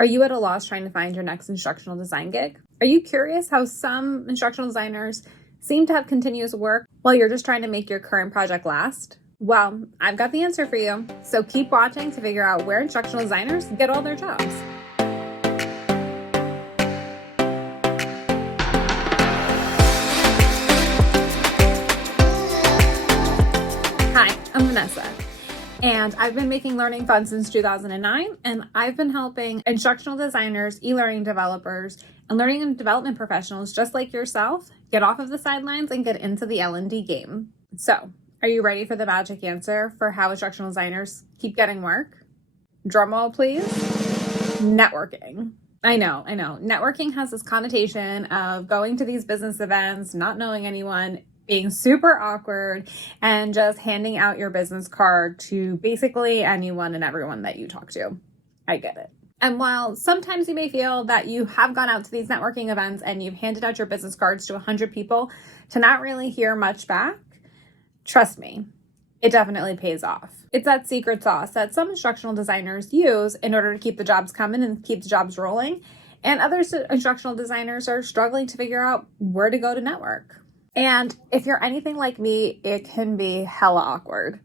Are you at a loss trying to find your next instructional design gig? Are you curious how some instructional designers seem to have continuous work while you're just trying to make your current project last? Well, I've got the answer for you. So keep watching to figure out where instructional designers get all their jobs. Hi, I'm Vanessa, and I've been making learning fun since 2009, and I've been helping instructional designers, e-learning developers, and learning and development professionals just like yourself get off of the sidelines and get into the L&D game. So, are you ready for the magic answer for how instructional designers keep getting work? Drumroll, please. Networking. I know. Networking has this connotation of going to these business events, not knowing anyone, being super awkward, and just handing out your business card to basically anyone and everyone that you talk to. I get it. And while sometimes you may feel that you have gone out to these networking events and you've handed out your business cards to 100 people to not really hear much back, trust me, it definitely pays off. It's that secret sauce that some instructional designers use in order to keep the jobs coming and keep the jobs rolling. And other instructional designers are struggling to figure out where to go to network. And if you're anything like me, it can be hella awkward.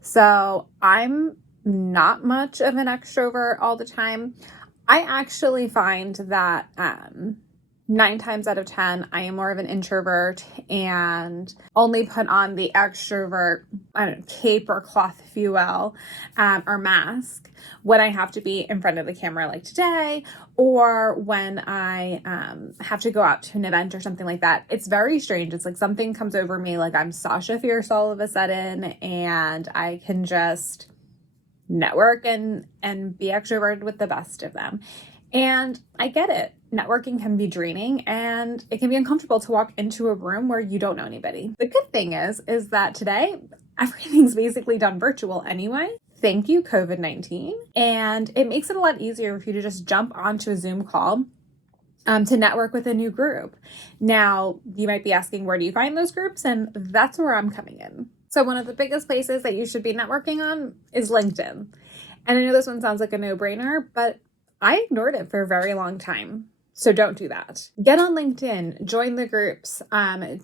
So I'm not much of an extrovert all the time. I actually find that 9 times out of 10, I am more of an introvert and only put on the extrovert, cape or cloth, if you will, or mask when I have to be in front of the camera like today, or when I have to go out to an event or something like that. It's very strange. It's like something comes over me, like I'm Sasha Fierce all of a sudden, and I can just network and be extroverted with the best of them. And I get it. Networking can be draining and it can be uncomfortable to walk into a room where you don't know anybody. The good thing is that today everything's basically done virtual anyway. Thank you, COVID-19. And it makes it a lot easier for you to just jump onto a Zoom call to network with a new group. Now, you might be asking, where do you find those groups? And that's where I'm coming in. So one of the biggest places that you should be networking on is LinkedIn. And I know this one sounds like a no-brainer, but I ignored it for a very long time. So don't do that. Get on LinkedIn, join the groups,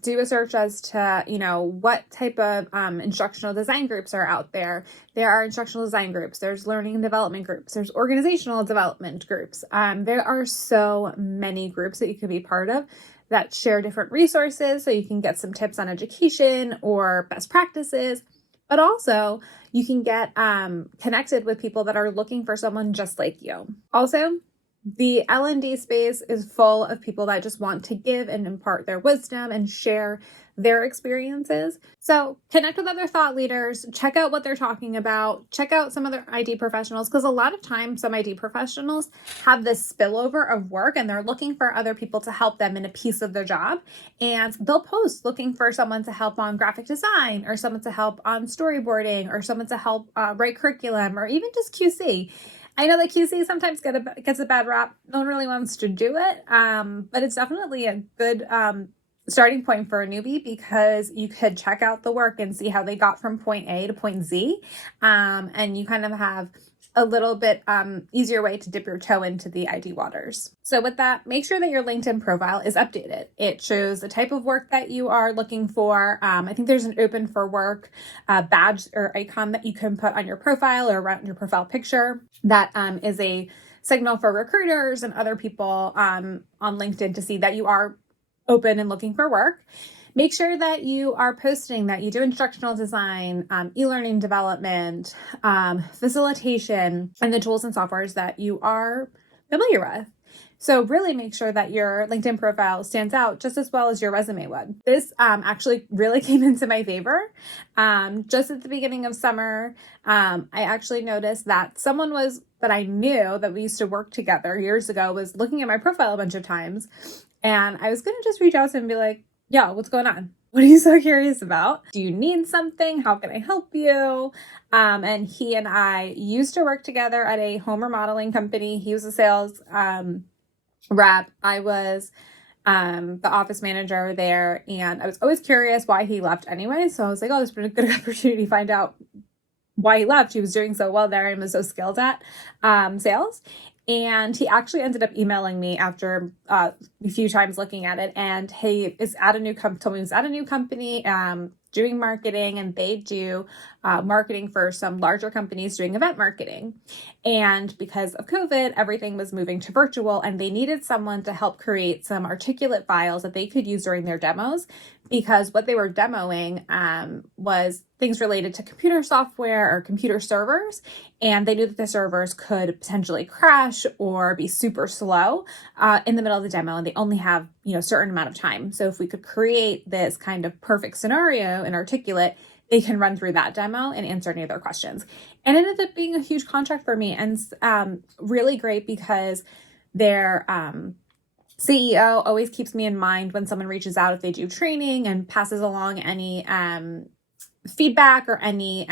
do a search as to, what type of instructional design groups are out there. There are instructional design groups, there's learning and development groups, there's organizational development groups. There are so many groups that you can be part of that share different resources so you can get some tips on education or best practices. But also, you can get connected with people that are looking for someone just like you. Also, the L&D space is full of people that just want to give and impart their wisdom and share their experiences. So connect with other thought leaders, check out what they're talking about, check out some other ID professionals, because a lot of times some ID professionals have this spillover of work and they're looking for other people to help them in a piece of their job. And they'll post looking for someone to help on graphic design, or someone to help on storyboarding, or someone to help write curriculum, or even just QC. I know that QC sometimes gets a bad rap. No one really wants to do it, but it's definitely a good starting point for a newbie, because you could check out the work and see how they got from point A to point Z, and you kind of have a little bit easier way to dip your toe into the ID waters. So with that, make sure that your LinkedIn profile is updated. It shows the type of work that you are looking for. I think there's an open for work badge or icon that you can put on your profile or around your profile picture. That is a signal for recruiters and other people on LinkedIn to see that you are open and looking for work. Make sure that you are posting that you do instructional design, e-learning development, facilitation, and the tools and softwares that you are familiar with. So really make sure that your LinkedIn profile stands out just as well as your resume would. This actually really came into my favor. Just at the beginning of summer, I actually noticed that someone that I knew that we used to work together years ago was looking at my profile a bunch of times. And I was going to just reach out to him and be like, yo, what's going on? What are you so curious about? Do you need something? How can I help you? And he and I used to work together at a home remodeling company. He was a sales rep. I was the office manager there. And I was always curious why he left anyway. So I was like, oh, this has been a good opportunity to find out why he left. He was doing so well there and was so skilled at sales. And he actually ended up emailing me after a few times looking at it. And he is at a new told me he was at a new company doing marketing, and they do marketing for some larger companies doing event marketing. And because of COVID, everything was moving to virtual, and they needed someone to help create some articulate files that they could use during their demos, because what they were demoing was things related to computer software or computer servers. And they knew that the servers could potentially crash or be super slow in the middle of the demo, and they only have, a certain amount of time. So if we could create this kind of perfect scenario in Articulate, they can run through that demo and answer any of their questions. And it ended up being a huge contract for me, and really great because their CEO always keeps me in mind when someone reaches out if they do training, and passes along any feedback or any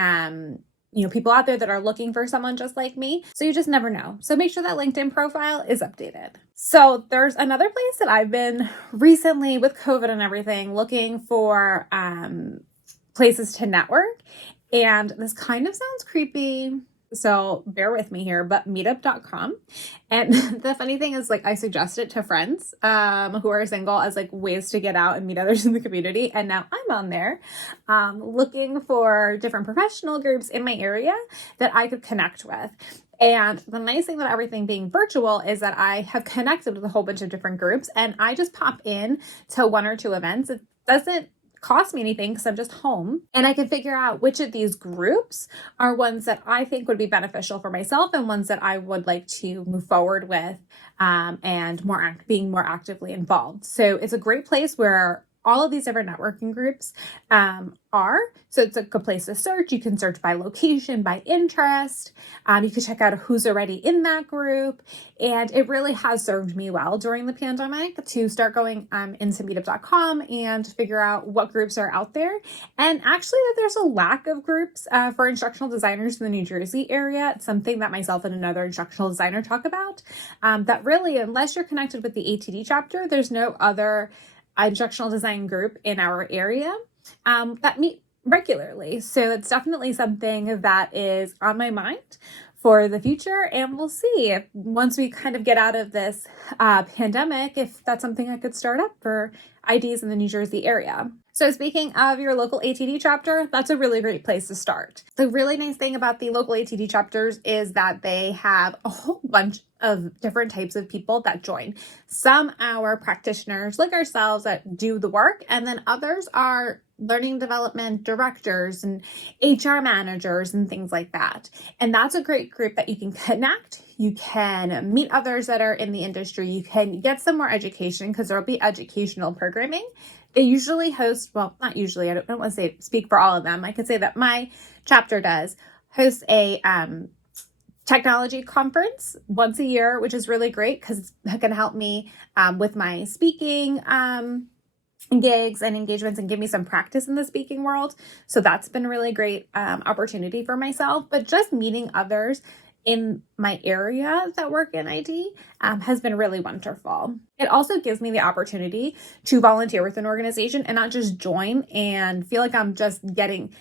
people out there that are looking for someone just like me. So you just never know. So make sure that LinkedIn profile is updated. So there's another place that I've been recently with COVID and everything looking for places to network. And this kind of sounds creepy, so bear with me here, but meetup.com. And the funny thing is, I suggest it to friends who are single as ways to get out and meet others in the community. And now I'm on there looking for different professional groups in my area that I could connect with. And the nice thing about everything being virtual is that I have connected with a whole bunch of different groups, and I just pop in to one or two events. It doesn't cost me anything because I'm just home, and I can figure out which of these groups are ones that I think would be beneficial for myself and ones that I would like to move forward with and being more actively involved. So it's a great place where all of these different networking groups are. So it's a good place to search. You can search by location, by interest. You can check out who's already in that group. And it really has served me well during the pandemic to start going into meetup.com and figure out what groups are out there. And actually that there's a lack of groups for instructional designers in the New Jersey area. It's something that myself and another instructional designer talk about. That really, unless you're connected with the ATD chapter, there's no other instructional design group in our area that meet regularly. So it's definitely something that is on my mind for the future, and we'll see if once we kind of get out of this pandemic, if that's something I could start up for IDs in the New Jersey area. So speaking of your local ATD chapter, that's a really great place to start. The really nice thing about the local ATD chapters is that they have a whole bunch of different types of people that join. Some are practitioners like ourselves that do the work, and then others are learning development directors and HR managers and things like that. And that's a great group that you can connect. You can meet others that are in the industry. You can get some more education because there'll be educational programming. They usually host, well, not usually, I don't want to speak for all of them. I could say that my chapter does host a technology conference once a year, which is really great because it's going to help me with my speaking gigs and engagements and give me some practice in the speaking world. So that's been a really great opportunity for myself. But just meeting others in my area that work in ID has been really wonderful. It also gives me the opportunity to volunteer with an organization and not just join and feel like I'm just getting,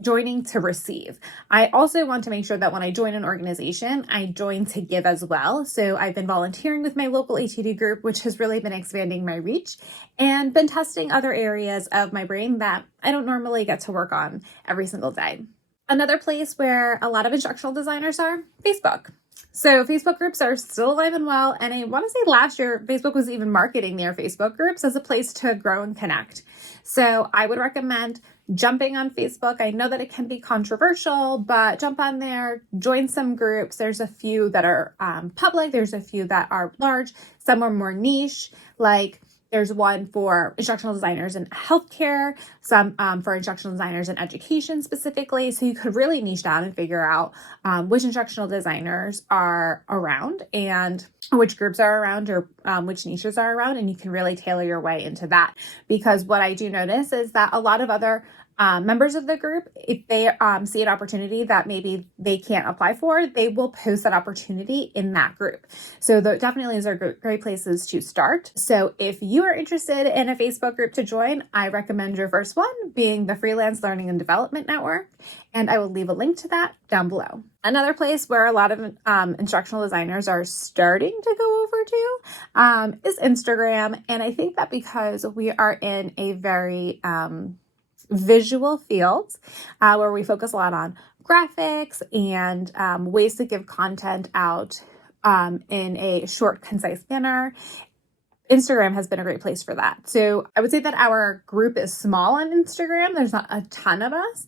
joining to receive. I also want to make sure that when I join an organization, I join to give as well. So I've been volunteering with my local ATD group, which has really been expanding my reach and been testing other areas of my brain that I don't normally get to work on every single day. Another place where a lot of instructional designers are, Facebook. So Facebook groups are still alive and well. And I want to say last year, Facebook was even marketing their Facebook groups as a place to grow and connect. So I would recommend jumping on Facebook. I know that it can be controversial, but jump on there, join some groups. There's a few that are public. There's a few that are large. Some are more niche, like there's one for instructional designers in healthcare, some for instructional designers in education specifically. So you could really niche down and figure out which instructional designers are around and which groups are around or which niches are around. And you can really tailor your way into that. Because what I do notice is that a lot of other members of the group, if they see an opportunity that maybe they can't apply for, they will post that opportunity in that group. So definitely these are great places to start. So if you are interested in a Facebook group to join, I recommend your first one being the Freelance Learning and Development Network. And I will leave a link to that down below. Another place where a lot of instructional designers are starting to go over to is Instagram. And I think that because we are in a very visual field where we focus a lot on graphics and ways to give content out in a short, concise manner, Instagram has been a great place for that. So I would say that our group is small on Instagram. There's not a ton of us,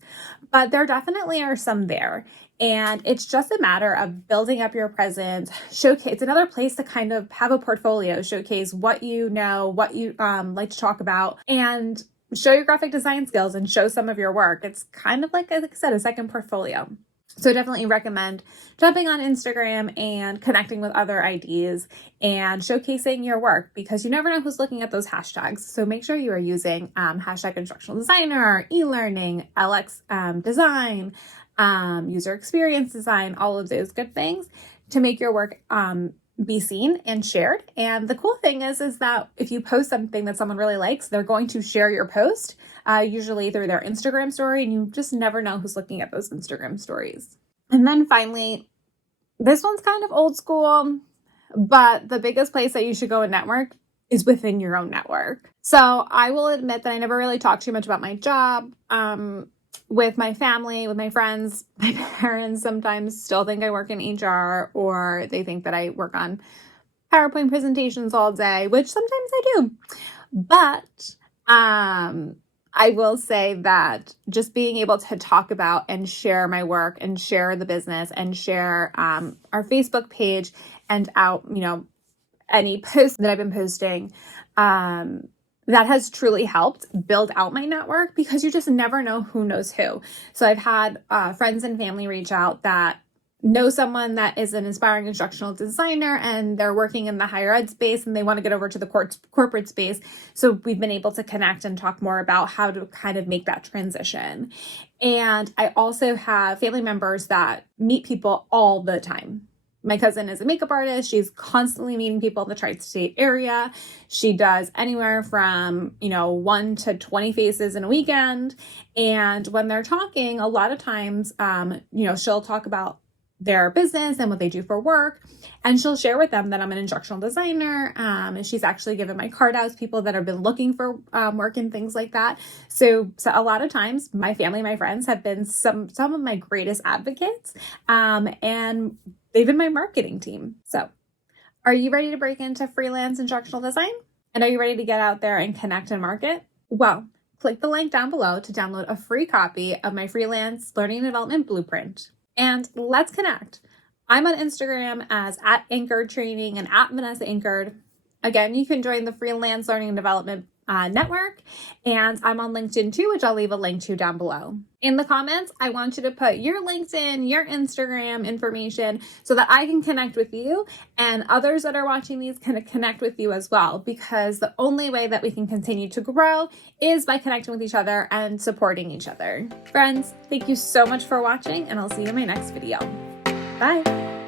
but there definitely are some there. And it's just a matter of building up your presence, showcase. It's another place to kind of have a portfolio, showcase what you know, what you like to talk about, and show your graphic design skills and show some of your work. It's kind of like I said, a second portfolio. So definitely recommend jumping on Instagram and connecting with other IDs and showcasing your work, because you never know who's looking at those hashtags. So make sure you are using hashtag instructional designer, e-learning, LX design, user experience design, all of those good things to make your work be seen and shared. And the cool thing is that if you post something that someone really likes, they're going to share your post, usually through their Instagram story, and you just never know who's looking at those Instagram stories. And then finally, this one's kind of old school, but the biggest place that you should go and network is within your own network. So I will admit that I never really talked too much about my job. With my family, with my friends, my parents sometimes still think I work in HR, or they think that I work on PowerPoint presentations all day, which sometimes I do. But I will say that just being able to talk about and share my work and share the business and share our Facebook page and out, any posts that I've been posting, that has truly helped build out my network, because you just never know who knows who. So I've had friends and family reach out that know someone that is an inspiring instructional designer, and they're working in the higher ed space and they want to get over to the corporate space. So we've been able to connect and talk more about how to kind of make that transition. And I also have family members that meet people all the time. My cousin is a makeup artist. She's constantly meeting people in the tri-state area. She does anywhere from, 1 to 20 faces in a weekend. And when they're talking, a lot of times, she'll talk about their business and what they do for work. And she'll share with them that I'm an instructional designer. And she's actually given my card out to people that have been looking for work and things like that. So a lot of times my family, my friends have been some of my greatest advocates. And they've been my marketing team. So are you ready to break into freelance instructional design? And are you ready to get out there and connect and market? Well, click the link down below to download a free copy of my freelance learning and development blueprint. And let's connect. I'm on Instagram as @AnchoredTraining and @VanessaAnchored. Again, you can join the freelance learning and development network. And I'm on LinkedIn too, which I'll leave a link to down below. In the comments, I want you to put your LinkedIn, your Instagram information so that I can connect with you, and others that are watching these can connect with you as well, because the only way that we can continue to grow is by connecting with each other and supporting each other. Friends, thank you so much for watching, and I'll see you in my next video. Bye.